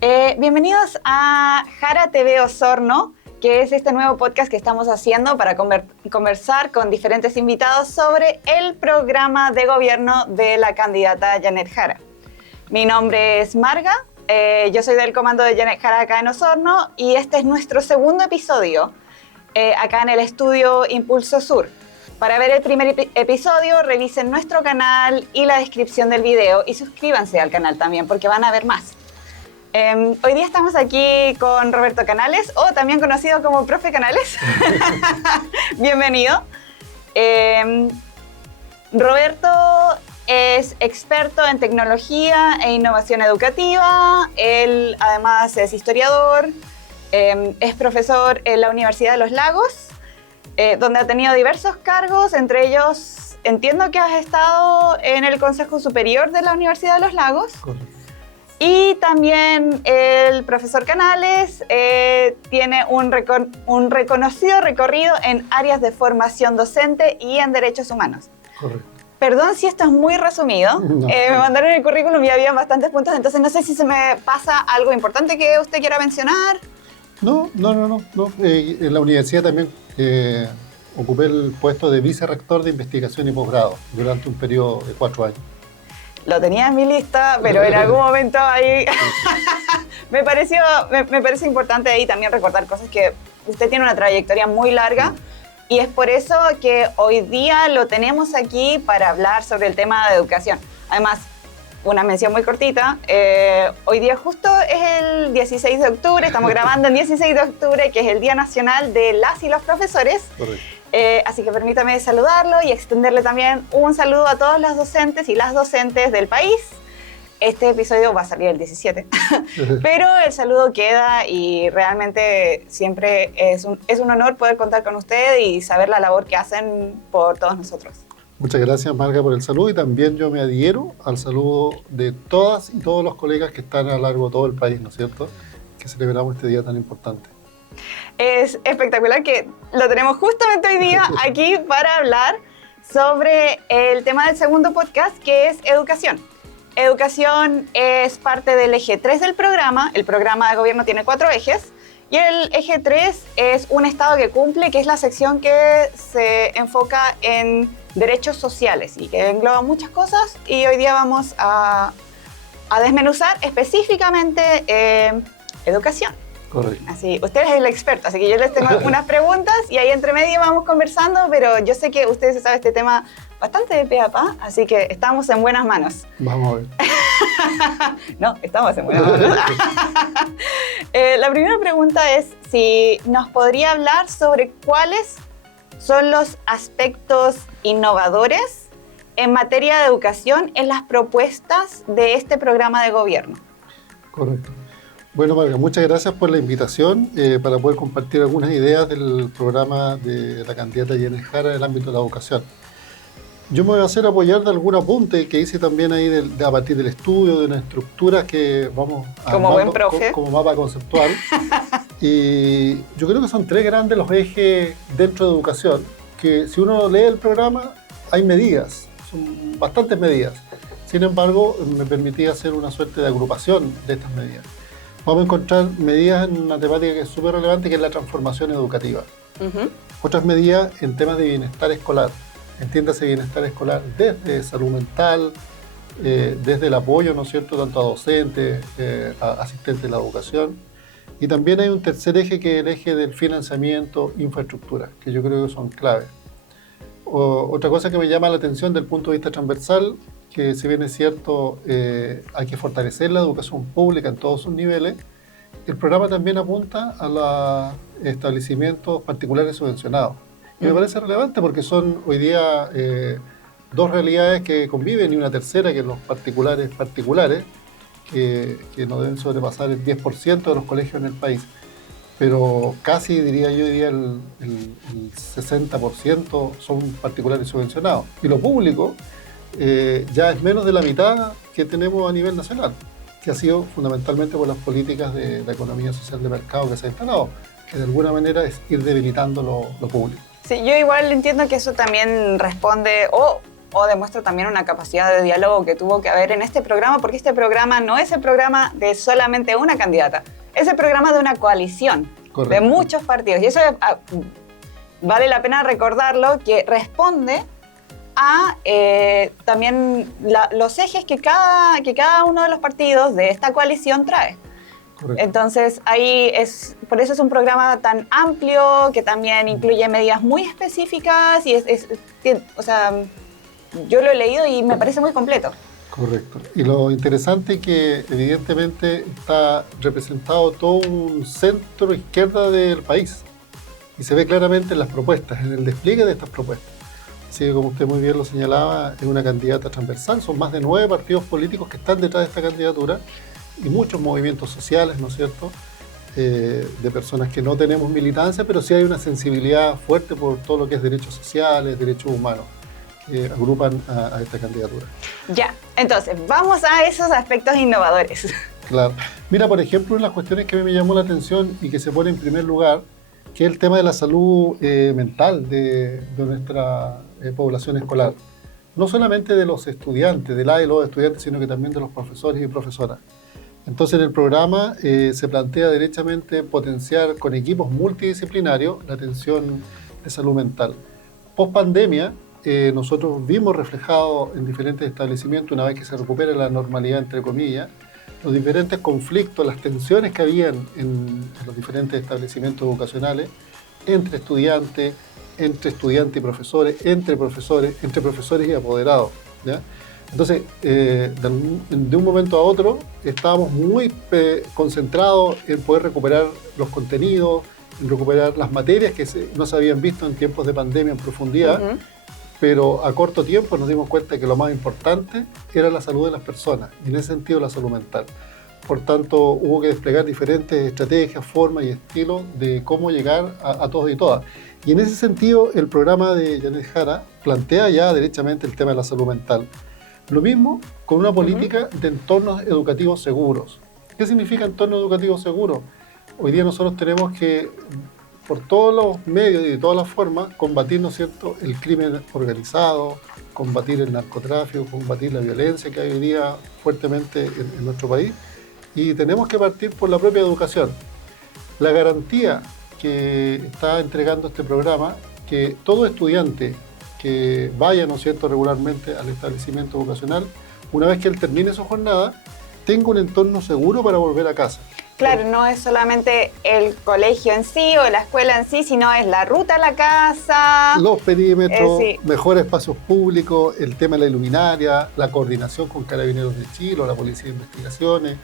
Bienvenidos a Jara TV Osorno, que es este nuevo podcast que estamos haciendo para conversar con diferentes invitados sobre el programa de gobierno de la candidata Janet Jara. Mi nombre es Marga, yo soy del comando de Janet Jara acá en Osorno y este es nuestro segundo episodio acá en el estudio Impulso Sur. Para ver el primer episodio, revisen nuestro canal y la descripción del video y suscríbanse al canal también porque van a ver más. Hoy día estamos aquí con Roberto Canales, o también conocido como Profe Canales. Bienvenido. Roberto es experto en tecnología e innovación educativa. Él además es historiador, es profesor en la Universidad de los Lagos, donde ha tenido diversos cargos, entre ellos entiendo que has estado en el Consejo Superior de la Universidad de los Lagos. Correcto. Y también el profesor Canales tiene un reconocido recorrido en áreas de formación docente y en derechos humanos. Correcto. Perdón si esto es muy resumido. No. Me mandaron el currículum y había bastantes puntos, entonces no sé si se me pasa algo importante que usted quiera mencionar. No. En la universidad también ocupé el puesto de vicerrector de investigación y posgrado durante un periodo de 4 años. Lo tenía en mi lista, pero en algún momento ahí me parece importante ahí también recordar cosas que usted tiene una trayectoria muy larga y es por eso que hoy día lo tenemos aquí para hablar sobre el tema de educación. Además, una mención muy cortita, hoy día justo es el 16 de octubre, estamos grabando el 16 de octubre, que es el Día Nacional de las y los Profesores. Correcto. Así que permítame saludarlo y extenderle también un saludo a todos los docentes y las docentes del país. Este episodio va a salir el 17, pero el saludo queda y realmente siempre es un honor poder contar con usted y saber la labor que hacen por todos nosotros. Muchas gracias, Marga, por el saludo y también yo me adhiero al saludo de todas y todos los colegas que están a lo largo de todo el país, ¿no es cierto?, que celebramos este día tan importante. Es espectacular que lo tenemos justamente hoy día aquí para hablar sobre el tema del segundo podcast, que es educación. Educación es parte del eje 3 del programa. El programa de gobierno tiene 4 ejes. Y el eje 3 es un Estado que cumple, que es la sección que se enfoca en derechos sociales y que engloba muchas cosas. Y hoy día vamos a desmenuzar específicamente educación. Correcto. Así, usted es el experto, así que yo les tengo unas preguntas y ahí entre medio vamos conversando, pero yo sé que usted se sabe este tema bastante de pe a pa, así que estamos en buenas manos. Vamos a ver. No, estamos en buenas manos. La primera pregunta es si nos podría hablar sobre cuáles son los aspectos innovadores en materia de educación en las propuestas de este programa de gobierno. Correcto. Bueno, Marga, muchas gracias por la invitación para poder compartir algunas ideas del programa de la candidata Janet Jara en el ámbito de la educación. Yo me voy a hacer apoyar de algún apunte que hice también ahí a partir del estudio, de una estructura que vamos a como buen profe. Como mapa conceptual. Y yo creo que son 3 grandes los ejes dentro de educación, que si uno lee el programa hay medidas, son bastantes medidas. Sin embargo, me permitía hacer una suerte de agrupación de estas medidas. Vamos a encontrar medidas en una temática que es súper relevante, que es la transformación educativa. Otras medidas en temas de bienestar escolar. Entiéndase bienestar escolar desde salud mental, desde el apoyo, ¿no es cierto?, tanto a docentes, a asistentes de la educación. Y también hay un tercer eje, que es el eje del financiamiento, infraestructura, que yo creo que son claves. Otra cosa que me llama la atención desde el punto de vista transversal, que si bien es cierto, hay que fortalecer la educación pública en todos sus niveles, el programa también apunta a los establecimientos particulares subvencionados. Y me parece relevante porque son hoy día 2 realidades que conviven y una tercera, que los particulares, que no deben sobrepasar el 10% de los colegios en el país. Pero casi, diría yo, el 60% son particulares subvencionados. Y lo público ya es menos de la mitad que tenemos a nivel nacional, que ha sido fundamentalmente por las políticas de la economía social de mercado que se ha instalado, que de alguna manera es ir debilitando lo público. Sí, yo igual entiendo que eso también responde, o o demuestra también una capacidad de diálogo que tuvo que haber en este programa, porque este programa no es el programa de solamente una candidata, es el programa de una coalición. Correcto. De muchos partidos. Y eso vale la pena recordarlo, que responde a también los ejes que cada uno de los partidos de esta coalición trae. Correcto. Entonces, por eso es un programa tan amplio, que también incluye medidas muy específicas y o sea, yo lo he leído y me parece muy completo. Correcto. Y lo interesante es que evidentemente está representado todo un centro izquierda del país y se ve claramente en las propuestas, en el despliegue de estas propuestas. Así que, como usted muy bien lo señalaba, es una candidata transversal, son más de 9 partidos políticos que están detrás de esta candidatura y muchos movimientos sociales, ¿no es cierto?, de personas que no tenemos militancia, pero sí hay una sensibilidad fuerte por todo lo que es derechos sociales, derechos humanos, que agrupan a esta candidatura. Ya, entonces, vamos a esos aspectos innovadores. Claro. Mira, por ejemplo, una de las cuestiones que a mí me llamó la atención y que se pone en primer lugar, que es el tema de la salud mental de nuestra población escolar. No solamente de los estudiantes, de la y los estudiantes, sino que también de los profesores y profesoras. Entonces, en el programa se plantea derechamente potenciar con equipos multidisciplinarios la atención de salud mental. Post pandemia, nosotros vimos reflejado en diferentes establecimientos, una vez que se recupera la normalidad, entre comillas, los diferentes conflictos, las tensiones que habían en los diferentes establecimientos educacionales entre estudiantes y profesores, entre profesores y apoderados, ¿ya? Entonces, de un momento a otro, estábamos muy concentrados en poder recuperar los contenidos, en recuperar las materias que no se habían visto en tiempos de pandemia en profundidad, pero a corto tiempo nos dimos cuenta que lo más importante era la salud de las personas, y en ese sentido la salud mental. Por tanto, hubo que desplegar diferentes estrategias, formas y estilos de cómo llegar a todos y todas. Y en ese sentido, el programa de Janet Jara plantea ya derechamente el tema de la salud mental. Lo mismo con una política de entornos educativos seguros. ¿Qué significa entorno educativo seguro? Hoy día nosotros tenemos que, por todos los medios y de todas las formas, combatir, ¿no es cierto?, el crimen organizado, combatir el narcotráfico, combatir la violencia que hay hoy día fuertemente en nuestro país. Y tenemos que partir por la propia educación. La garantía que está entregando este programa, que todo estudiante que vaya, ¿no es cierto?, regularmente al establecimiento educacional, una vez que él termine su jornada, tenga un entorno seguro para volver a casa. Claro, no es solamente el colegio en sí o la escuela en sí, sino es la ruta a la casa. Los perímetros, sí. Mejores espacios públicos, el tema de la iluminaria, la coordinación con Carabineros de Chile o la Policía de Investigaciones,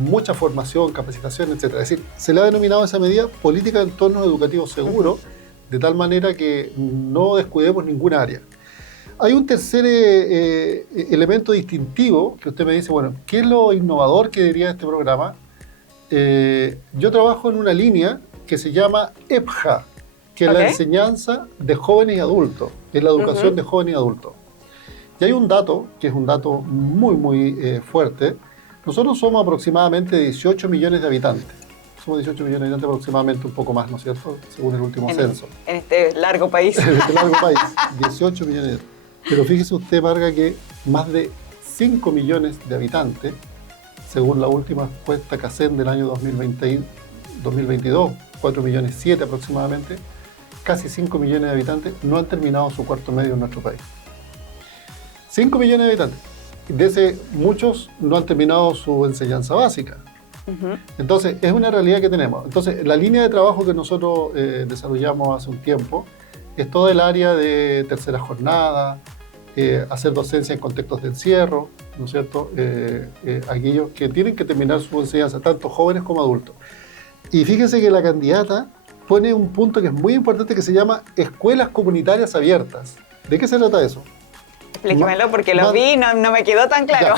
mucha formación, capacitación, etc. Es decir, se le ha denominado esa medida política de entornos educativos seguros, de tal manera que no descuidemos ningún área. Hay un tercer elemento distintivo que usted me dice, bueno, ¿qué es lo innovador que diría este programa? Yo trabajo en una línea que se llama EPJA, que es la enseñanza de jóvenes y adultos, es la educación de jóvenes y adultos. Y hay un dato, que es un dato muy, muy fuerte. Nosotros somos aproximadamente 18 millones de habitantes. Somos 18 millones de habitantes aproximadamente, un poco más, ¿no es cierto?, según el último censo. En este largo país. En este largo país, 18 millones. Pero fíjese usted, Marga, que más de 5 millones de habitantes, según la última encuesta CACEN del año 2022, 4 millones 7 aproximadamente, casi 5 millones de habitantes no han terminado su cuarto medio en nuestro país. 5 millones de habitantes. De ese, muchos no han terminado su enseñanza básica. Entonces, es una realidad que tenemos. Entonces, la línea de trabajo que nosotros desarrollamos hace un tiempo es todo el área de tercera jornada, hacer docencia en contextos de encierro, ¿no es cierto?, aquellos que tienen que terminar su enseñanza, tanto jóvenes como adultos. Y fíjense que la candidata pone un punto que es muy importante que se llama escuelas comunitarias abiertas. ¿De qué se trata eso? Explíquemelo porque lo vi y no me quedó tan claro.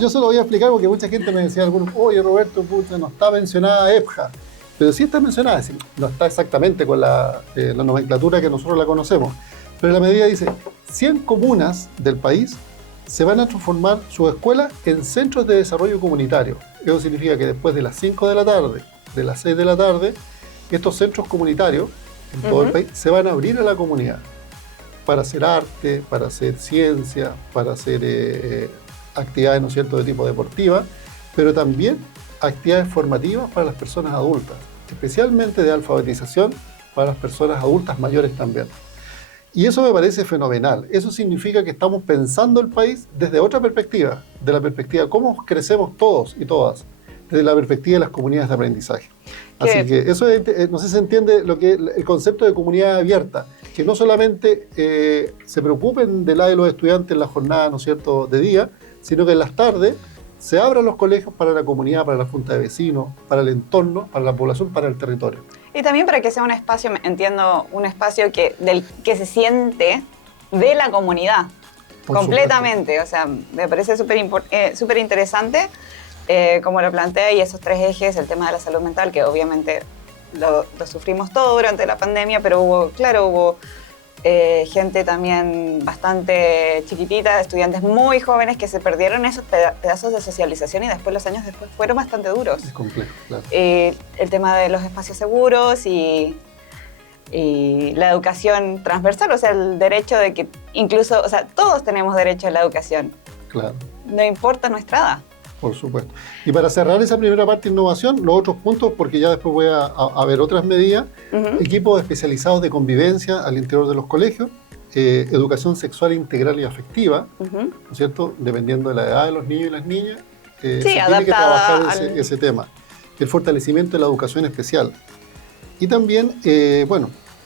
Yo se lo voy a explicar porque mucha gente me decía, oye Roberto, pucha, no está mencionada EPJA. Pero sí está mencionada, es decir, no está exactamente con la nomenclatura que nosotros la conocemos. Pero la medida dice, 100 comunas del país se van a transformar sus escuelas en centros de desarrollo comunitario. Eso significa que después de las 5 de la tarde, de las 6 de la tarde, estos centros comunitarios en todo el país se van a abrir a la comunidad. para hacer arte, para hacer ciencia, para hacer actividades, ¿no es cierto?, de tipo deportiva, pero también actividades formativas para las personas adultas, especialmente de alfabetización para las personas adultas mayores también. Y eso me parece fenomenal. Eso significa que estamos pensando el país desde otra perspectiva, de la perspectiva de cómo crecemos todos y todas, desde la perspectiva de las comunidades de aprendizaje. Así que eso no sé si se entiende el concepto de comunidad abierta, que no solamente se preocupen del lado de los estudiantes en la jornada, ¿no es cierto?, de día, sino que en las tardes se abran los colegios para la comunidad, para la junta de vecinos, para el entorno, para la población, para el territorio. Y también para que sea un espacio, entiendo, un espacio del que se siente de la comunidad, Por completamente. O sea, me parece súper interesante como lo plantea, y esos 3 ejes, el tema de la salud mental, que obviamente lo sufrimos todo durante la pandemia, pero hubo gente también bastante chiquitita, estudiantes muy jóvenes que se perdieron esos pedazos de socialización y después los años después fueron bastante duros. Es complejo, claro. El tema de los espacios seguros y la educación transversal, o sea, el derecho de que incluso, o sea, todos tenemos derecho a la educación. Claro. No importa nuestra edad. Por supuesto. Y para cerrar esa primera parte de innovación, los otros puntos, porque ya después voy a ver otras medidas, equipos especializados de convivencia al interior de los colegios, educación sexual integral y afectiva, ¿no es cierto?, dependiendo de la edad de los niños y las niñas, se tiene que trabajar ese tema. El fortalecimiento de la educación especial. Y también,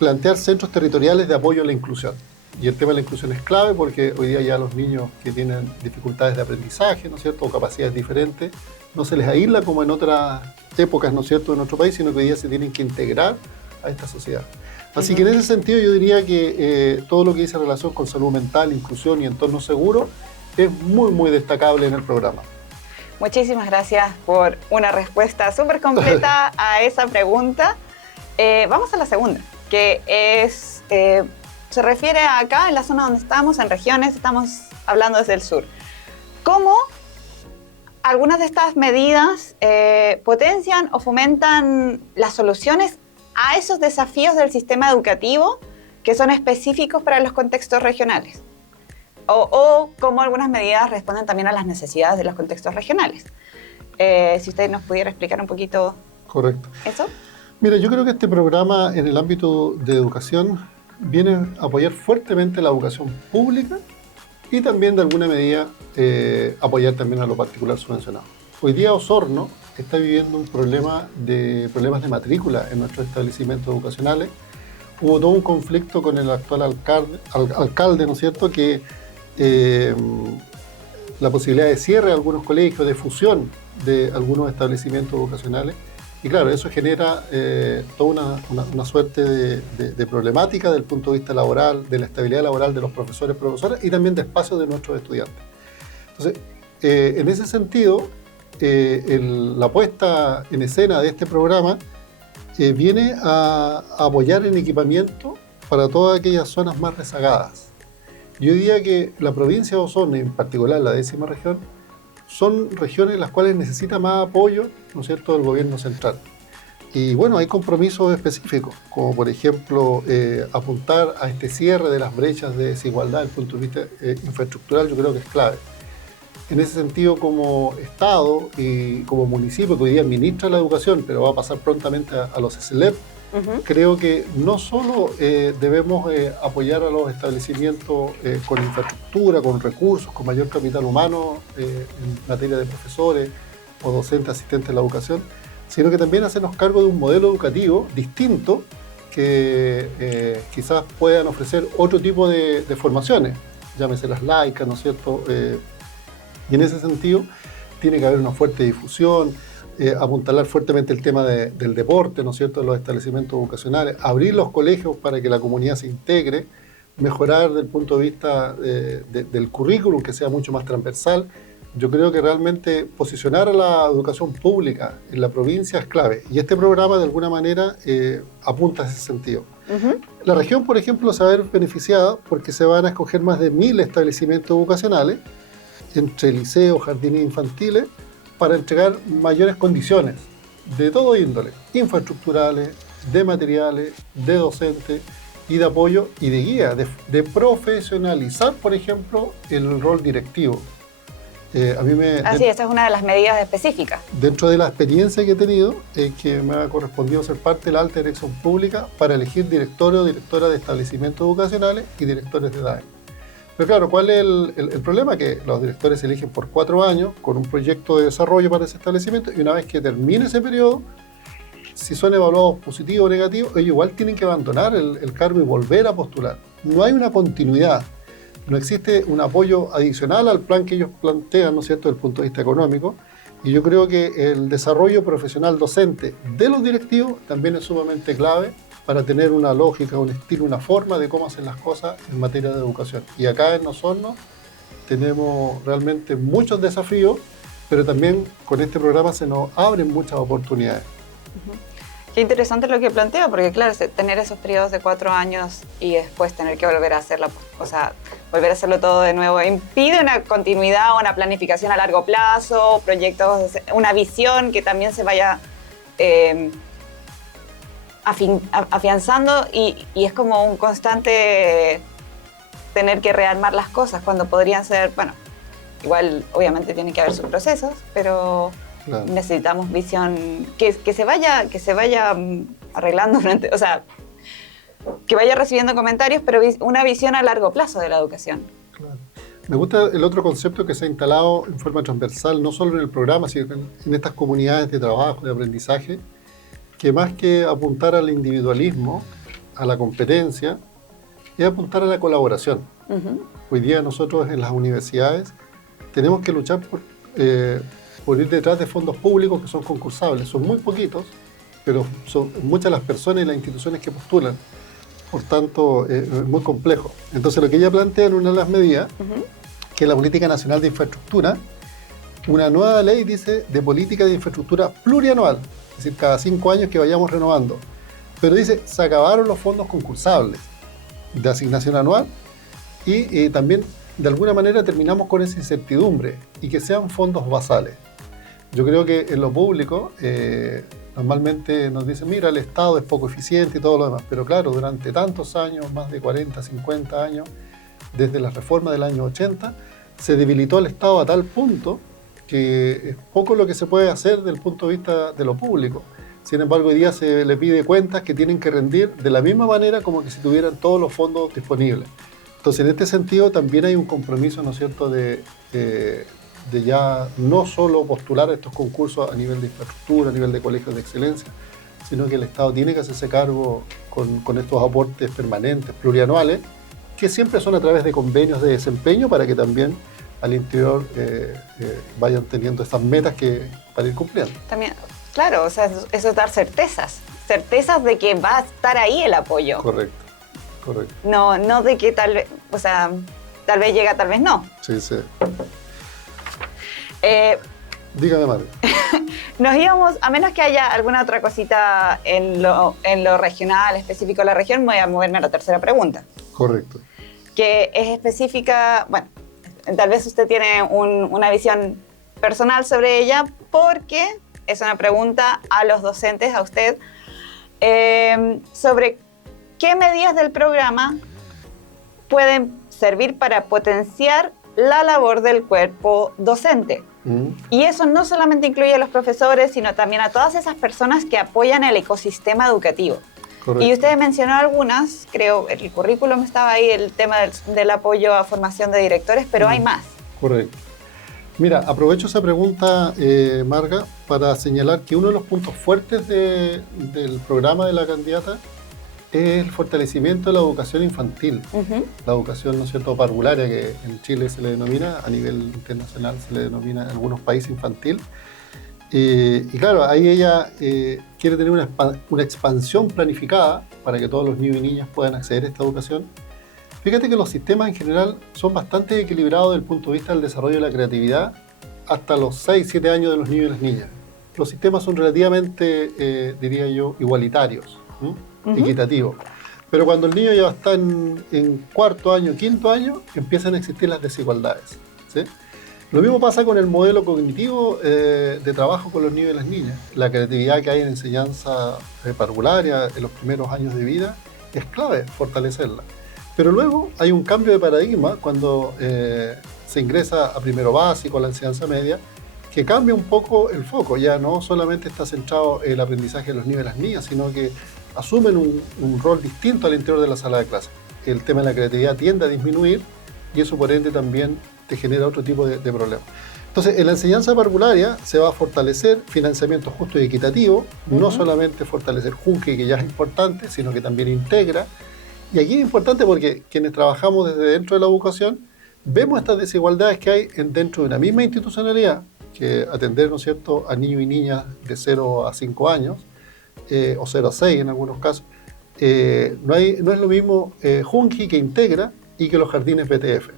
plantear centros territoriales de apoyo a la inclusión. Y el tema de la inclusión es clave porque hoy día ya los niños que tienen dificultades de aprendizaje, ¿no es cierto?, o capacidades diferentes, no se les aísla como en otras épocas, ¿no es cierto?, en nuestro país, sino que hoy día se tienen que integrar a esta sociedad. Así que en ese sentido yo diría que todo lo que dice relación con salud mental, inclusión y entorno seguro es muy, muy destacable en el programa. Muchísimas gracias por una respuesta súper completa a esa pregunta. Vamos a la segunda, que es... se refiere a acá, en la zona donde estamos, en regiones, estamos hablando desde el sur. ¿Cómo algunas de estas medidas potencian o fomentan las soluciones a esos desafíos del sistema educativo que son específicos para los contextos regionales? O cómo algunas medidas responden también a las necesidades de los contextos regionales. Si usted nos pudiera explicar un poquito. Correcto. ¿Eso? Mira, yo creo que este programa en el ámbito de educación viene a apoyar fuertemente la educación pública y también de alguna medida apoyar también a lo particular subvencionado. Hoy día Osorno está viviendo problemas de matrícula en nuestros establecimientos educacionales. Hubo todo un conflicto con el actual alcalde, ¿no es cierto?, que la posibilidad de cierre de algunos colegios, de fusión de algunos establecimientos educacionales. Y claro, eso genera toda una suerte de problemática desde el punto de vista laboral, de la estabilidad laboral de los profesores, profesoras y también de espacios de nuestros estudiantes. Entonces, en ese sentido, la puesta en escena de este programa viene a apoyar en equipamiento para todas aquellas zonas más rezagadas. Yo diría que la provincia de Osorno, en particular la 10ª región, son regiones en las cuales necesita más apoyo, ¿no es cierto?, del gobierno central. Y bueno, hay compromisos específicos, como por ejemplo apuntar a este cierre de las brechas de desigualdad desde el punto de vista infraestructural, yo creo que es clave. En ese sentido, como Estado y como municipio que hoy día administra la educación, pero va a pasar prontamente a los SLEP, creo que no solo debemos apoyar a los establecimientos con infraestructura, con recursos, con mayor capital humano en materia de profesores o docentes, asistentes de la educación, sino que también hacernos cargo de un modelo educativo distinto que quizás puedan ofrecer otro tipo de formaciones, llámese las laicas, ¿no es cierto? Y en ese sentido tiene que haber una fuerte difusión, apuntalar fuertemente el tema del deporte, ¿no es cierto?, de los establecimientos educacionales, abrir los colegios para que la comunidad se integre, mejorar desde el punto de vista del currículum, que sea mucho más transversal. Yo creo que realmente posicionar a la educación pública en la provincia es clave. Y este programa, de alguna manera, apunta a ese sentido. La región, por ejemplo, se va a ver beneficiada porque se van a escoger más de 1000 establecimientos educacionales, entre liceos, jardines infantiles, para entregar mayores condiciones de todo índole, infraestructurales, de materiales, de docentes, y de apoyo y de guía, de profesionalizar, por ejemplo, el rol directivo. Así, esa es una de las medidas específicas. Dentro de la experiencia que he tenido, es que me ha correspondido ser parte de la alta dirección pública para elegir directores o directoras de establecimientos educacionales y directores de DAE. Pero claro, ¿cuál es el problema? Que los directores se eligen por 4 años con un proyecto de desarrollo para ese establecimiento y una vez que termine ese periodo, si son evaluados positivos o negativos, ellos igual tienen que abandonar el cargo y volver a postular. No hay una continuidad. No existe un apoyo adicional al plan que ellos plantean, ¿no es cierto?, desde el punto de vista económico. Y yo creo que el desarrollo profesional docente de los directivos también es sumamente clave para tener una lógica, un estilo, una forma de cómo hacer las cosas en materia de educación. Y acá en Osorno tenemos realmente muchos desafíos, pero también con este programa se nos abren muchas oportunidades. Qué interesante lo que plantea, porque claro, tener esos periodos de 4 años y después tener que volver a hacerlo, o sea, volver a hacerlo todo de nuevo, impide una continuidad, una planificación a largo plazo, proyectos, una visión que también se vaya afianzando y es como un constante tener que rearmar las cosas cuando podrían ser, bueno, igual obviamente tiene que haber sus procesos, pero... Claro. Necesitamos visión que se vaya arreglando, o sea, que vaya recibiendo comentarios, pero una visión a largo plazo de la educación. Claro. Me gusta el otro concepto que se ha instalado en forma transversal, no solo en el programa, sino en estas comunidades de trabajo, de aprendizaje, que más que apuntar al individualismo, a la competencia, es apuntar a la colaboración. Hoy día nosotros en las universidades tenemos que luchar por ir detrás de fondos públicos que son concursables. Son muy poquitos, pero son muchas las personas y las instituciones que postulan. Por tanto, es muy complejo. Entonces, lo que ella plantea en una de las medidas, que es la Política Nacional de Infraestructura, una nueva ley dice de política de infraestructura plurianual, es decir, cada 5 años que vayamos renovando. Pero dice, se acabaron los fondos concursables de asignación anual y también, de alguna manera, terminamos con esa incertidumbre y que sean fondos basales. Yo creo que en lo público normalmente nos dicen, mira, el Estado es poco eficiente y todo lo demás, pero claro, durante tantos años, más de 40, 50 años, desde la reforma del año 80, se debilitó el Estado a tal punto que es poco lo que se puede hacer desde el punto de vista de lo público. Sin embargo, hoy día se le pide cuentas que tienen que rendir de la misma manera como que si tuvieran todos los fondos disponibles. Entonces, en este sentido, también hay un compromiso, ¿no es cierto?, de ya no solo postular estos concursos a nivel de infraestructura, a nivel de colegios de excelencia, sino que el Estado tiene que hacerse cargo con estos aportes permanentes, plurianuales, que siempre son a través de convenios de desempeño para que también al interior vayan teniendo estas metas para ir cumpliendo. También, claro, o sea, eso es dar certezas de que va a estar ahí el apoyo. Correcto. No de que tal vez, o sea, tal vez llega, tal vez no. Sí. Dígame, Mario. Nos íbamos, a menos que haya alguna otra cosita en lo regional, específico de la región, voy a moverme a la tercera pregunta. Correcto. Que es específica, bueno, tal vez usted tiene una visión personal sobre ella, porque es una pregunta a los docentes, a usted, sobre qué medidas del programa pueden servir para potenciar la labor del cuerpo docente. Y eso no solamente incluye a los profesores, sino también a todas esas personas que apoyan el ecosistema educativo. Correcto. Y usted mencionó algunas, creo, el currículum estaba ahí, el tema del apoyo a formación de directores, pero hay más. Correcto. Mira, aprovecho esa pregunta, Marga, para señalar que uno de los puntos fuertes del programa de la candidata es el fortalecimiento de la educación infantil, la educación, ¿no es cierto?, parvularia, que en Chile se le denomina, a nivel internacional se le denomina en algunos países infantil. Y claro, ahí ella quiere tener una expansión planificada para que todos los niños y niñas puedan acceder a esta educación. Fíjate que los sistemas en general son bastante equilibrados desde el punto de vista del desarrollo de la creatividad hasta los 6, 7 años de los niños y las niñas. Los sistemas son relativamente, diría yo, igualitarios, equitativos. Pero cuando el niño ya está en cuarto año, quinto año, empiezan a existir las desigualdades, ¿sí? Lo mismo pasa con el modelo cognitivo de trabajo con los niños y las niñas. La creatividad que hay en enseñanza parvularia en los primeros años de vida es clave fortalecerla. Pero luego hay un cambio de paradigma cuando se ingresa a primero básico, a la enseñanza media, que cambia un poco el foco. Ya no solamente está centrado en el aprendizaje de los niños y las niñas, sino que asumen un rol distinto al interior de la sala de clase. El tema de la creatividad tiende a disminuir y eso por ende también te genera otro tipo de problemas. Entonces, en la enseñanza parvularia se va a fortalecer financiamiento justo y equitativo, no solamente fortalecer Junque, que ya es importante, sino que también integra. Y aquí es importante porque quienes trabajamos desde dentro de la educación vemos estas desigualdades que hay dentro de una misma institucionalidad, que atender, ¿no es cierto?, a niños y niñas de 0 a 5 años, o 0 a 6 en algunos casos. No es lo mismo Junque, que integra, y que los jardines BTF.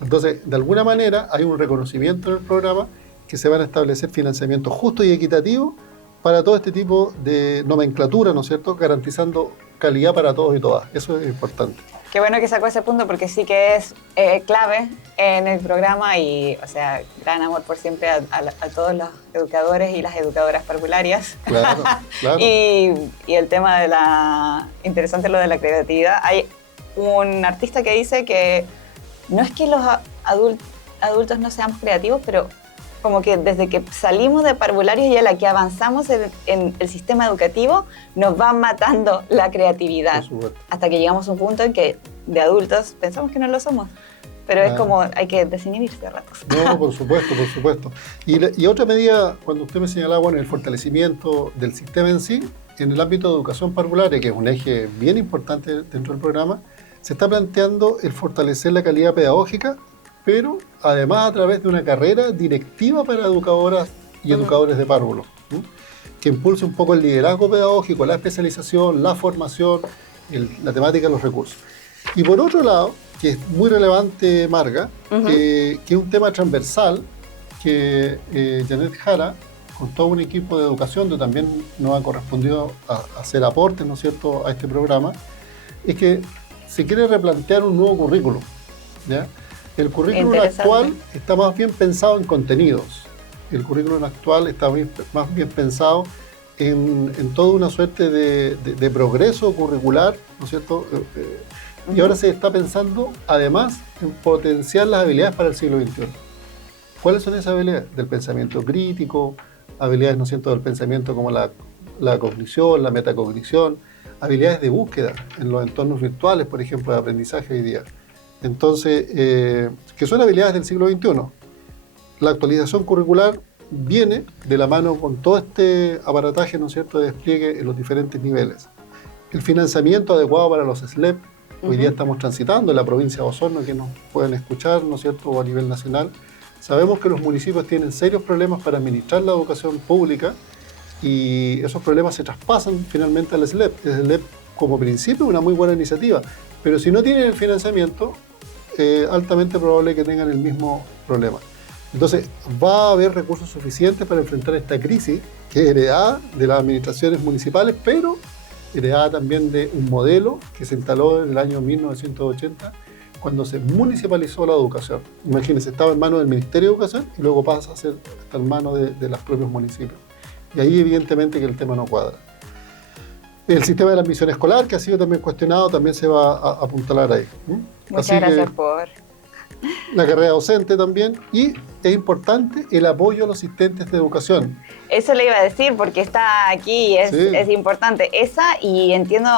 Entonces, de alguna manera, hay un reconocimiento en el programa que se van a establecer financiamientos justos y equitativos para todo este tipo de nomenclatura, ¿no es cierto?, garantizando calidad para todos y todas. Eso es importante. Qué bueno que sacó ese punto porque sí que es clave en el programa y, o sea, gran amor por siempre a todos los educadores y las educadoras parvularias. Claro, claro. y el tema de interesante lo de la creatividad. Hay un artista que dice que no es que los adultos no seamos creativos, pero como que desde que salimos de parvularios y a la que avanzamos en el sistema educativo, nos va matando la creatividad. Hasta que llegamos a un punto en que de adultos pensamos que no lo somos. Pero es como, hay que desinhibirse de ratos. No, por supuesto, por supuesto. Y otra medida, cuando usted me señalaba, bueno, el fortalecimiento del sistema en sí, en el ámbito de educación parvularia, que es un eje bien importante dentro del programa, se está planteando el fortalecer la calidad pedagógica, pero además a través de una carrera directiva para educadoras y educadores de párvulos, ¿sí?, que impulse un poco el liderazgo pedagógico, la especialización, la formación, la temática de los recursos. Y por otro lado, que es muy relevante, Marga, que es un tema transversal que Janet Jara, con todo un equipo de educación, que también nos ha correspondido a hacer aportes, ¿no es cierto?, a este programa, es que se quiere replantear un nuevo currículum, ¿ya? El currículum actual está más bien pensado en contenidos. El currículum actual está más bien pensado en toda una suerte de progreso curricular, ¿no es cierto? Y ahora se está pensando, además, en potenciar las habilidades para el siglo XXI. ¿Cuáles son esas habilidades? Del pensamiento crítico, habilidades, ¿no es cierto?, del pensamiento como la cognición, la metacognición, habilidades de búsqueda en los entornos virtuales, por ejemplo, de aprendizaje hoy día. Entonces, que son habilidades del siglo XXI. La actualización curricular viene de la mano con todo este aparataje, ¿no es cierto?, de despliegue en los diferentes niveles. El financiamiento adecuado para los SLEP. Hoy día estamos transitando en la provincia de Osorno, que nos pueden escuchar, ¿no es cierto?, o a nivel nacional. Sabemos que los municipios tienen serios problemas para administrar la educación pública y esos problemas se traspasan finalmente al SLEP. El SLEP, como principio, es una muy buena iniciativa, pero si no tienen el financiamiento, altamente probable que tengan el mismo problema. Entonces, va a haber recursos suficientes para enfrentar esta crisis que es heredada de las administraciones municipales, pero heredada también de un modelo que se instaló en el año 1980, cuando se municipalizó la educación. Imagínense, estaba en manos del Ministerio de Educación y luego pasa a ser en manos de los propios municipios. Y ahí evidentemente que el tema no cuadra. El sistema de la admisión escolar, que ha sido también cuestionado, también se va a apuntalar ahí. Muchas gracias por... La carrera docente también, y es importante el apoyo a los asistentes de educación. Eso le iba a decir porque está aquí y es importante. Esa, y entiendo,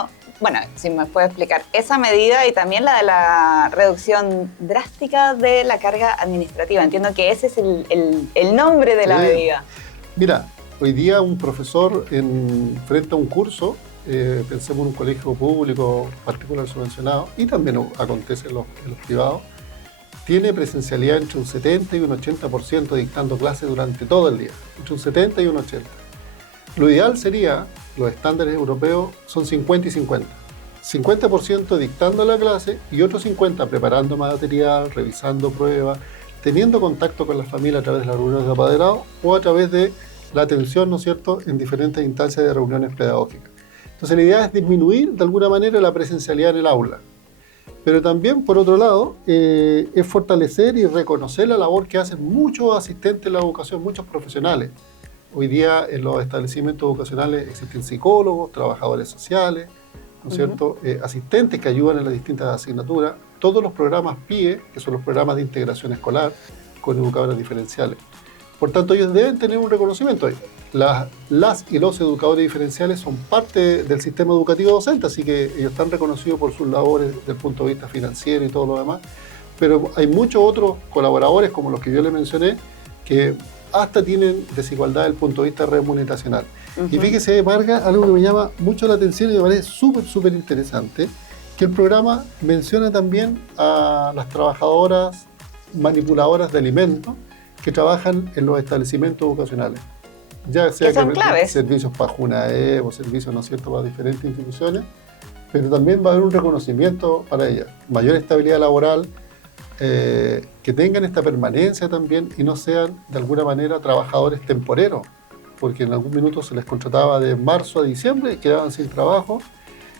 bueno, si me puede explicar, esa medida y también la de la reducción drástica de la carga administrativa. Entiendo que ese es el nombre de la medida. Mira, hoy día un profesor frente a un curso, pensemos en un colegio público particular subvencionado, y también acontece en los privados, tiene presencialidad entre un 70 y un 80% dictando clases durante todo el día, entre un 70 y un 80. Lo ideal sería, los estándares europeos son 50 y 50. 50% dictando la clase y otro 50% preparando material, revisando pruebas, teniendo contacto con la familia a través de las reuniones de apoderado o a través de la atención, ¿no es cierto?, en diferentes instancias de reuniones pedagógicas. Entonces la idea es disminuir de alguna manera la presencialidad en el aula. Pero también, por otro lado, es fortalecer y reconocer la labor que hacen muchos asistentes de la educación, muchos profesionales. Hoy día en los establecimientos educacionales existen psicólogos, trabajadores sociales, ¿no es cierto? Asistentes que ayudan en las distintas asignaturas, todos los programas PIE, que son los programas de integración escolar, con educadoras diferenciales. Por tanto, ellos deben tener un reconocimiento. Las y los educadores diferenciales son parte del sistema educativo docente, así que ellos están reconocidos por sus labores desde el punto de vista financiero y todo lo demás. Pero hay muchos otros colaboradores, como los que yo les mencioné, que hasta tienen desigualdad desde el punto de vista remuneracional. Y fíjese, Marga, algo que me llama mucho la atención y me parece súper interesante, que el programa menciona también a las trabajadoras manipuladoras de alimentos que trabajan en los establecimientos educacionales. Ya sea que son claves. Servicios para Junae o servicios, ¿no es cierto?, para diferentes instituciones, pero también va a haber un reconocimiento para ellas, mayor estabilidad laboral, que tengan esta permanencia también y no sean de alguna manera trabajadores temporeros, porque en algún minuto se les contrataba de marzo a diciembre y quedaban sin trabajo,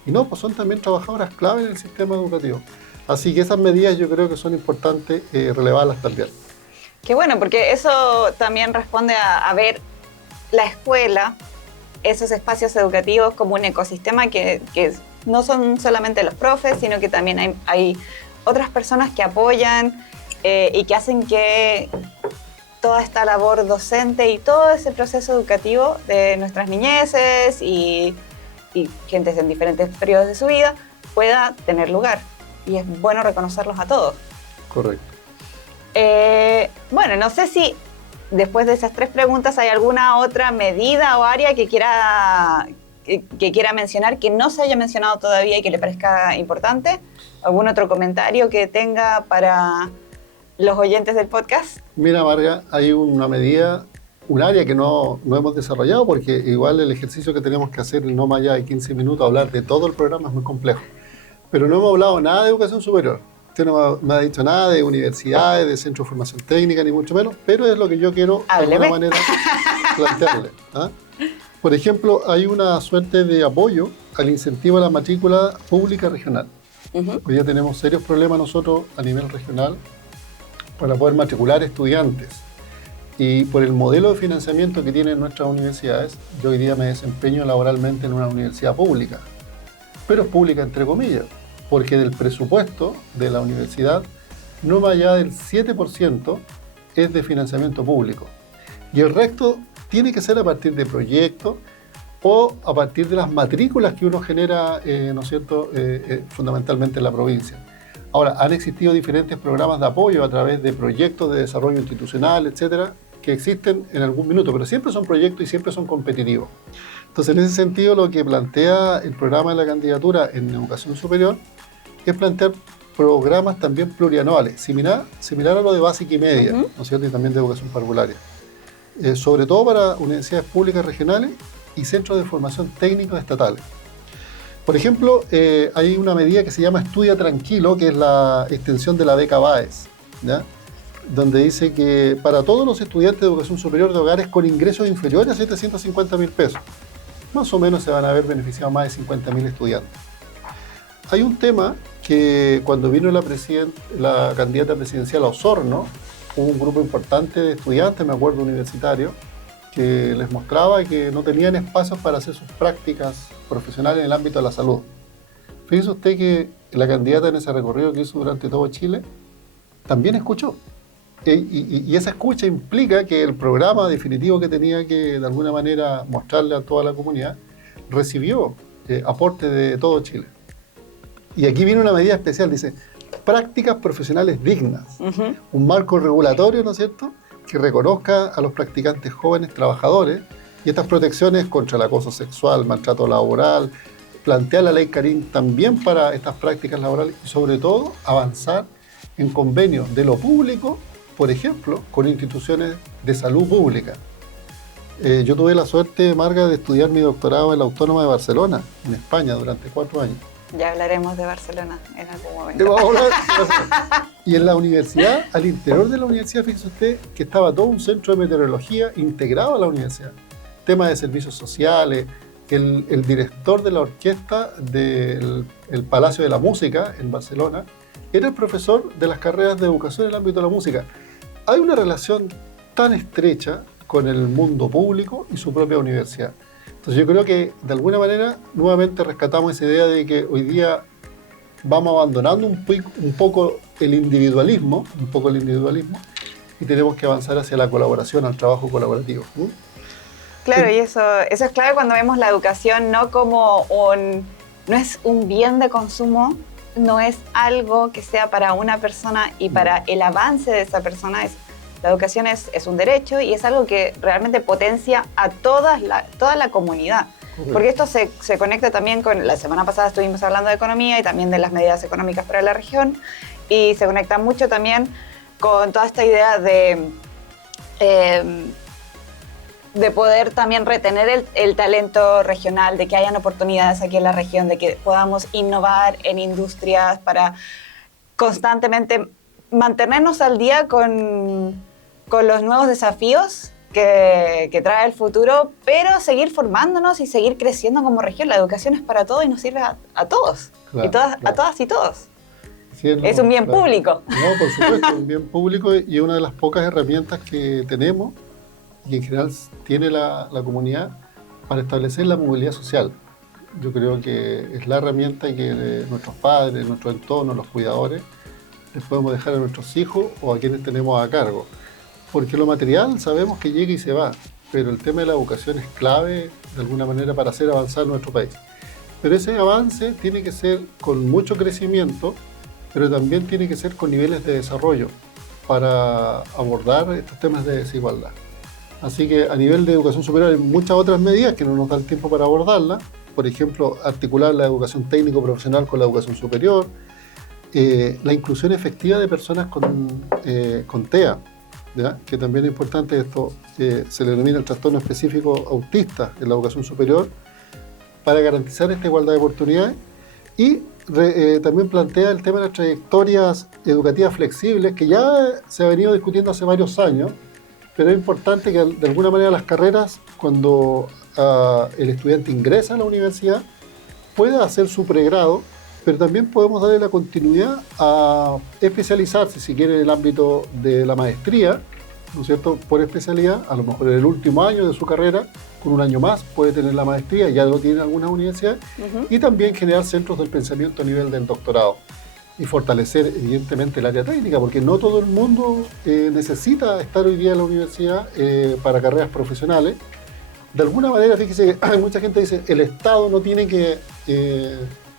y no, pues son también trabajadoras clave en el sistema educativo. Así que esas medidas yo creo que son importantes relevarlas también. Qué bueno, porque eso también responde a ver la escuela, esos espacios educativos como un ecosistema que no son solamente los profes, sino que también hay otras personas que apoyan y que hacen que toda esta labor docente y todo ese proceso educativo de nuestras niñeces y gentes en diferentes periodos de su vida pueda tener lugar. Y es bueno reconocerlos a todos. Correcto. Bueno, no sé si después de esas 3 preguntas hay alguna otra medida o área que quiera mencionar, que no se haya mencionado todavía y que le parezca importante. ¿Algún otro comentario que tenga para los oyentes del podcast? Mira, Marga, hay una medida, un área que no hemos desarrollado, porque igual el ejercicio que tenemos que hacer en no más allá de 15 minutos, hablar de todo el programa es muy complejo. Pero no hemos hablado nada de educación superior. Usted no me ha dicho nada de universidades, de centros de formación técnica, ni mucho menos, pero es lo que yo quiero de alguna manera plantearle. ¿Ah? Por ejemplo, hay una suerte de apoyo al incentivo a la matrícula pública regional. Hoy ya tenemos serios problemas nosotros a nivel regional para poder matricular estudiantes. Y por el modelo de financiamiento que tienen nuestras universidades, yo hoy día me desempeño laboralmente en una universidad pública, pero es pública entre comillas, porque del presupuesto de la universidad, no más allá del 7% es de financiamiento público. Y el resto tiene que ser a partir de proyectos o a partir de las matrículas que uno genera, ¿no es cierto?, fundamentalmente en la provincia. Ahora, han existido diferentes programas de apoyo a través de proyectos de desarrollo institucional, etcétera, que existen en algún minuto, pero siempre son proyectos y siempre son competitivos. Entonces, en ese sentido, lo que plantea el programa de la candidatura en educación superior es plantear programas también plurianuales, similar a lo de básica y media, ¿no es cierto?, y también de educación parvularia. Sobre todo para universidades públicas regionales y centros de formación técnicos estatales. Por ejemplo, hay una medida que se llama Estudia Tranquilo, que es la extensión de la beca BAES, ¿ya?, donde dice que para todos los estudiantes de educación superior de hogares con ingresos inferiores a 750.000 pesos, más o menos se van a ver beneficiados más de 50.000 estudiantes. Hay un tema que cuando vino la candidata presidencial a Osorno, hubo un grupo importante de estudiantes, me acuerdo, universitarios, que les mostraba que no tenían espacios para hacer sus prácticas profesionales en el ámbito de la salud. Fíjese usted que la candidata en ese recorrido que hizo durante todo Chile también escuchó. Y esa escucha implica que el programa definitivo que tenía que de alguna manera mostrarle a toda la comunidad recibió aporte de todo Chile. Y aquí viene una medida especial, dice, prácticas profesionales dignas, un marco regulatorio, ¿no es cierto?, que reconozca a los practicantes jóvenes trabajadores y estas protecciones contra el acoso sexual, maltrato laboral, plantea la ley Carín también para estas prácticas laborales y sobre todo avanzar en convenios de lo público, por ejemplo, con instituciones de salud pública. Yo tuve la suerte, Marga, de estudiar mi doctorado en la Autónoma de Barcelona, en España, durante 4 años. Ya hablaremos de Barcelona en algún momento. Y en la universidad, al interior de la universidad, fíjese usted que estaba todo un centro de meteorología integrado a la universidad. Temas de servicios sociales, el director de la orquesta del Palacio de la Música en Barcelona era el profesor de las carreras de educación en el ámbito de la música. Hay una relación tan estrecha con el mundo público y su propia universidad. Entonces yo creo que de alguna manera nuevamente rescatamos esa idea de que hoy día vamos abandonando un poco el individualismo, y tenemos que avanzar hacia la colaboración, al trabajo colaborativo. Claro, y eso es clave cuando vemos la educación no como no es un bien de consumo, no es algo que sea para una persona y para el avance de esa persona. La educación es un derecho y es algo que realmente potencia a toda la comunidad. Porque esto se conecta también con, la semana pasada estuvimos hablando de economía y también de las medidas económicas para la región, y se conecta mucho también con toda esta idea de poder también retener el talento regional, de que hayan oportunidades aquí en la región, de que podamos innovar en industrias para constantemente mantenernos al día con los nuevos desafíos que trae el futuro, pero seguir formándonos y seguir creciendo como región. La educación es para todos y nos sirve a todos, claro, a todas y todos. Sí, no, es un bien público. No, por supuesto, es un bien público y una de las pocas herramientas que tenemos y en general tiene la comunidad para establecer la movilidad social. Yo creo que es la herramienta que nuestros padres, nuestro entorno, los cuidadores, les podemos dejar a nuestros hijos o a quienes tenemos a cargo. Porque lo material sabemos que llega y se va, pero el tema de la educación es clave de alguna manera para hacer avanzar nuestro país. Pero ese avance tiene que ser con mucho crecimiento, pero también tiene que ser con niveles de desarrollo para abordar estos temas de desigualdad. Así que a nivel de educación superior hay muchas otras medidas que no nos da el tiempo para abordarlas. Por ejemplo, articular la educación técnico-profesional con la educación superior, la inclusión efectiva de personas con TEA, ¿ya? Que también es importante. Esto se le denomina el trastorno específico autista en la educación superior, para garantizar esta igualdad de oportunidades. Y también plantea el tema de las trayectorias educativas flexibles, que ya se ha venido discutiendo hace varios años, pero es importante que de alguna manera las carreras, cuando el estudiante ingresa a la universidad, pueda hacer su pregrado, pero también podemos darle la continuidad a especializarse, si quiere, en el ámbito de la maestría, ¿no es cierto?, por especialidad. A lo mejor en el último año de su carrera, con un año más, puede tener la maestría, ya lo tienen algunas universidades, y también generar centros del pensamiento a nivel del doctorado y fortalecer evidentemente el área técnica, porque no todo el mundo necesita estar hoy día en la universidad para carreras profesionales. De alguna manera, fíjese, hay mucha gente que dice el Estado no tiene que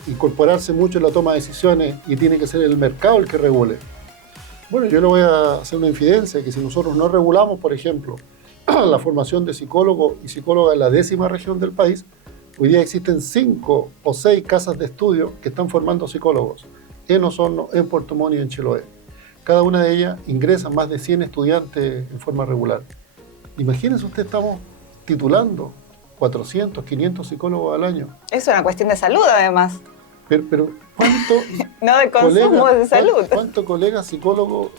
incorporarse mucho en la toma de decisiones y tiene que ser el mercado el que regule. Bueno, yo le voy a hacer una infidencia, que si nosotros no regulamos, por ejemplo, la formación de psicólogos y psicólogas en la 10ª región del país, hoy día existen 5 o 6 casas de estudio que están formando psicólogos en Osorno, en Puerto Montt y en Chiloé. Cada una de ellas ingresa más de 100 estudiantes en forma regular. Imagínense usted, estamos titulando 400, 500 psicólogos al año. Es una cuestión de salud, además. Pero ¿cuánto no de consumo, de salud. ¿Cuántos colegas psicólogos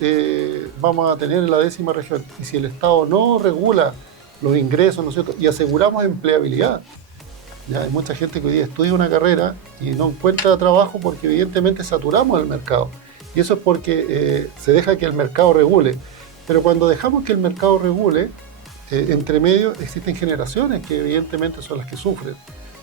vamos a tener en la 10ª región? Y si el Estado no regula los ingresos, ¿no es cierto?, y aseguramos empleabilidad. Ya hay mucha gente que hoy día estudia una carrera y no encuentra trabajo porque evidentemente saturamos el mercado. Y eso es porque se deja que el mercado regule. Pero cuando dejamos que el mercado regule, entre medio existen generaciones que evidentemente son las que sufren.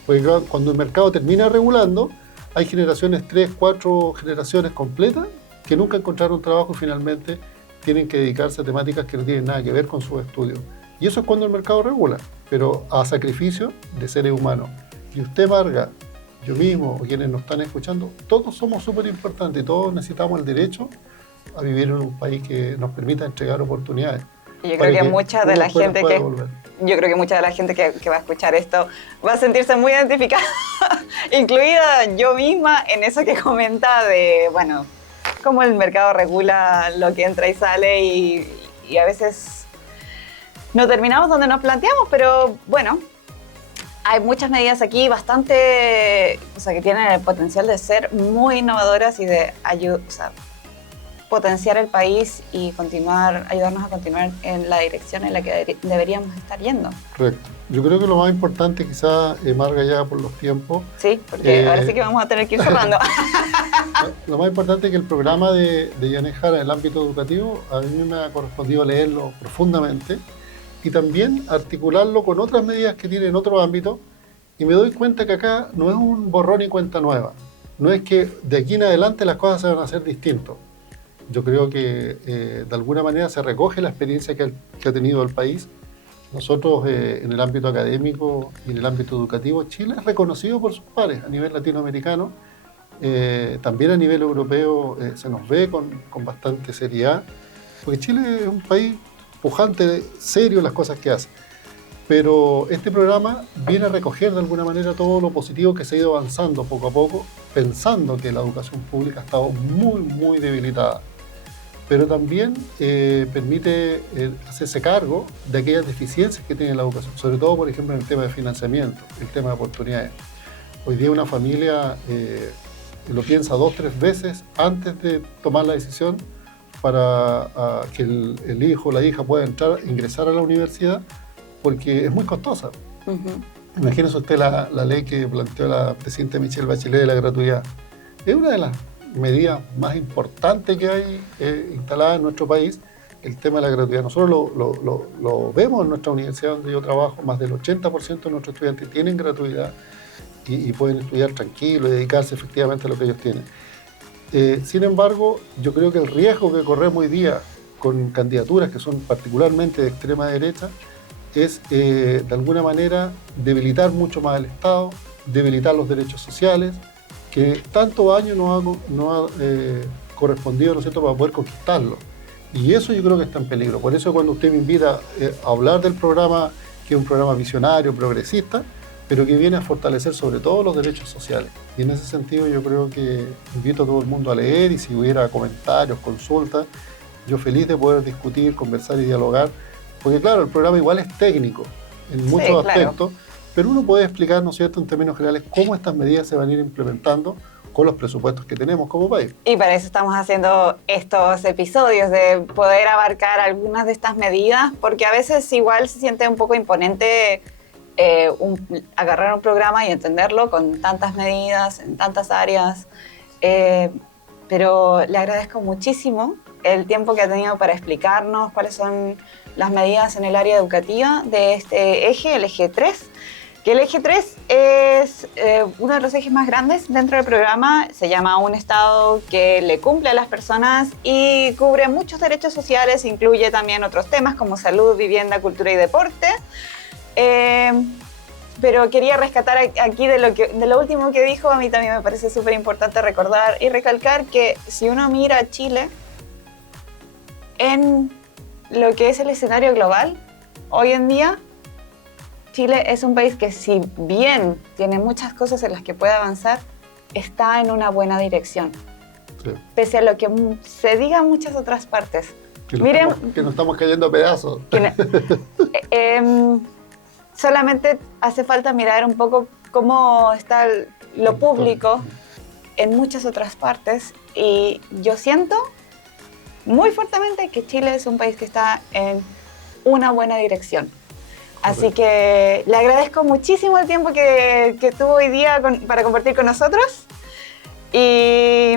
Porque cuando el mercado termina regulando, hay generaciones, 3, 4 generaciones completas, que nunca encontraron trabajo y finalmente tienen que dedicarse a temáticas que no tienen nada que ver con sus estudios. Y eso es cuando el mercado regula, pero a sacrificio de seres humanos. Y usted, Marga, yo mismo, o quienes nos están escuchando, todos somos súper importantes y todos necesitamos el derecho a vivir en un país que nos permita entregar oportunidades. Y yo creo que mucha de la gente que va a escuchar esto va a sentirse muy identificada, incluida yo misma, en eso que comenta de, bueno, cómo el mercado regula lo que entra y sale y a veces no terminamos donde nos planteamos, pero bueno, hay muchas medidas aquí bastante, o sea, que tienen el potencial de ser muy innovadoras y de potenciar el país y ayudarnos a continuar en la dirección en la que deberíamos estar yendo. Correcto. Yo creo que lo más importante, quizás, Marga, ya por los tiempos... Sí, porque ahora sí que vamos a tener que ir cerrando. Lo más importante es que el programa de Janet Jara en el ámbito educativo, a mí me ha correspondido leerlo profundamente y también articularlo con otras medidas que tiene en otros ámbitos y me doy cuenta que acá no es un borrón y cuenta nueva. No es que de aquí en adelante las cosas se van a hacer distintas. Yo creo que de alguna manera se recoge la experiencia que ha tenido el país. Nosotros en el ámbito académico y en el ámbito educativo, Chile es reconocido por sus pares a nivel latinoamericano. También a nivel europeo se nos ve con bastante seriedad, porque Chile es un país pujante, serio en las cosas que hace. Pero este programa viene a recoger de alguna manera todo lo positivo que se ha ido avanzando poco a poco, pensando que la educación pública ha estado muy, muy debilitada. Pero también permite hacerse cargo de aquellas deficiencias que tiene la educación, sobre todo, por ejemplo, en el tema de financiamiento, el tema de oportunidades. Hoy día una familia lo piensa 2 o 3 veces antes de tomar la decisión para que el hijo o la hija pueda ingresar a la universidad, porque es muy costosa. Imagínese usted la ley que planteó la presidenta Michelle Bachelet de la gratuidad. Es una de las medidas más importantes que hay instalada en nuestro país, el tema de la gratuidad. Nosotros lo vemos en nuestra universidad donde yo trabajo, más del 80% de nuestros estudiantes tienen gratuidad y pueden estudiar tranquilo y dedicarse efectivamente a lo que ellos tienen. Sin embargo, yo creo que el riesgo que corremos hoy día con candidaturas que son particularmente de extrema derecha es de alguna manera debilitar mucho más el Estado, debilitar los derechos sociales, que tanto daño nos ha correspondido, ¿no es cierto?, para poder conquistarlo. Y eso yo creo que está en peligro. Por eso cuando usted me invita a hablar del programa, que es un programa visionario, progresista, pero que viene a fortalecer sobre todo los derechos sociales. Y en ese sentido yo creo que invito a todo el mundo a leer, y si hubiera comentarios, consultas, yo feliz de poder discutir, conversar y dialogar, porque claro, el programa igual es técnico en muchos aspectos, pero uno puede explicar, ¿no es cierto?, en términos generales, cómo estas medidas se van a ir implementando con los presupuestos que tenemos como país. Y para eso estamos haciendo estos episodios, de poder abarcar algunas de estas medidas, porque a veces igual se siente un poco imponente agarrar un programa y entenderlo con tantas medidas, en tantas áreas, pero le agradezco muchísimo el tiempo que ha tenido para explicarnos cuáles son las medidas en el área educativa de este eje, el eje 3, que el eje 3 es uno de los ejes más grandes dentro del programa. Se llama Un Estado que le cumple a las personas y cubre muchos derechos sociales, incluye también otros temas como salud, vivienda, cultura y deporte. Pero quería rescatar aquí de lo último que dijo. A mí también me parece súper importante recordar y recalcar que si uno mira a Chile en lo que es el escenario global, hoy en día Chile es un país que, si bien tiene muchas cosas en las que puede avanzar, está en una buena dirección. Sí. Pese a lo que se diga en muchas otras partes. Que nos estamos cayendo a pedazos. Solamente hace falta mirar un poco cómo está lo público en muchas otras partes, y yo siento muy fuertemente que Chile es un país que está en una buena dirección. Así que le agradezco muchísimo el tiempo que tuvo hoy día para compartir con nosotros. Y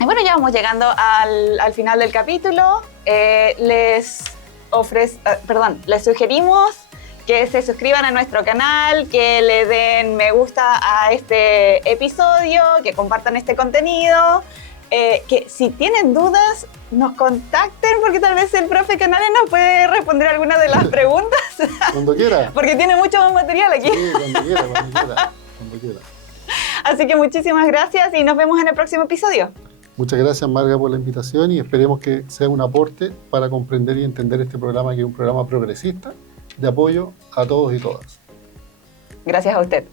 bueno, ya vamos llegando al final del capítulo. Les sugerimos que se suscriban a nuestro canal, que le den me gusta a este episodio, que compartan este contenido. Que si tienen dudas nos contacten, porque tal vez el profe Canales nos puede responder algunas de las preguntas. Cuando quiera. Porque tiene mucho más material aquí. Sí, cuando quiera. Así que muchísimas gracias y nos vemos en el próximo episodio. Muchas gracias, Marga, por la invitación, y esperemos que sea un aporte para comprender y entender este programa, que es un programa progresista de apoyo a todos y todas. Gracias a usted.